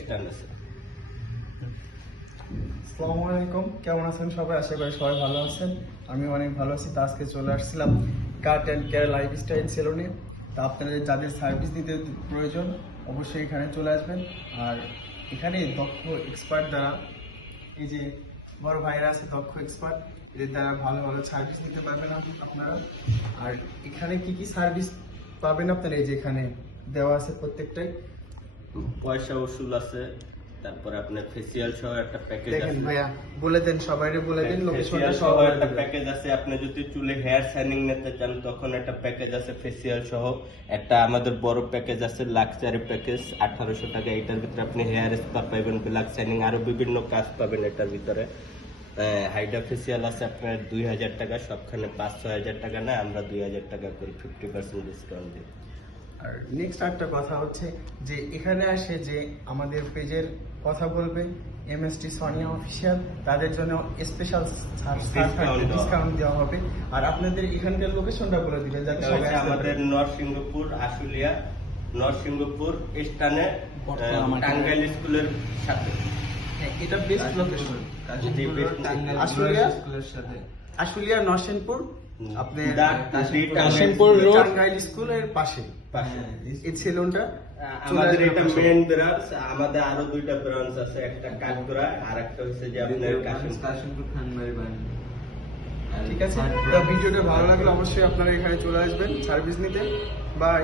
Stand আছে। আসসালামু আলাইকুম, কেমন আছেন সবাই? আশা করি সবাই ভালো আছেন। আমি অনেক ভালো আছি। তো আজকে চলে আসছিলাম কাট অ্যান্ড কেয়ার লাইফস্টাইল সেলুনে। তো আপনাদের যাদের সার্ভিস নিতে প্রয়োজন অবশ্যই এখানে চলে আসবেন। আর এখানে দক্ষ এক্সপার্ট দ্বারা, এই যে বড় ভাইরা আছে দক্ষ এক্সপার্ট, এদের দ্বারা ভালো ভালো সার্ভিস নিতে পারবেন আপনারা। আর এখানে কি কি সার্ভিস পাবেন আপনারা, এই যে এখানে দেওয়া আছে প্রত্যেকটাই। পয়সা ওসুল আছে, তারপরে আপনার ফেসিয়াল সহ একটা প্যাকেজ দেখেন আছে। ভাইয়া বলে দেন, সবাইরে বলে দিন লোকেশনটা ফেসিয়াল সহ সহ একটা প্যাকেজ আছে। আপনি যদি চুলে হেয়ার শাইনিং নিতে চান তখন একটা প্যাকেজ আছে ফেসিয়াল সহ। একটা আমাদের বড় প্যাকেজ আছে লাক্সারি প্যাকেজ 1800 টাকা। এটার ভিতরে আপনি হেয়ার স্পা পাবেন, ব্ল্যাক শাইনিং, আরো বিভিন্ন কাজ পাবেন এটার ভিতরে। হাইড্রা ফেসিয়াল আছে আপনার 2000 টাকা, সবখানে 5-6000 টাকা না, আমরা 2000 টাকা করে 50% ডিসকাউন্ট দিই। আর নেক্সট একটা কথা হচ্ছে যে এখানে আসে যে আমাদের পেজের কথা বলবে এমএসটি সোনিয়া অফিসিয়াল, তাদের জন্য স্পেশাল ডিসকাউন্ট দেওয়া হবে। আর আপনাদের এখানকার লোকেশনটা বলে দিবেন যাতে সবাই আসতে পারে। আমাদের নরসিংহপুর আশুলিয়া, নরসিংহপুর স্থানে টাঙ্গাইল স্কুলের সাথে। হ্যাঁ, এটা বেস্ট লোকেশন। আশুলিয়া আশুলিয়া নরসিংহপুর, আপনি কাশিমপুর রোড টাঙ্গাইল স্কুলের পাশে এই সেলুনটা। আমাদের এটা মেইন ব্রাঞ্চ। আমাদের আরো 2টা ব্রাঞ্চ আছে, একটা কাকদরা আর একটা হচ্ছে যে আপনার কাশিমপুর খানবাড়ি। ঠিক আছে, ভিডিওটা ভালো লাগলে অবশ্যই আপনারা এখানে চলে আসবেন সার্ভিস নিতে। বাই।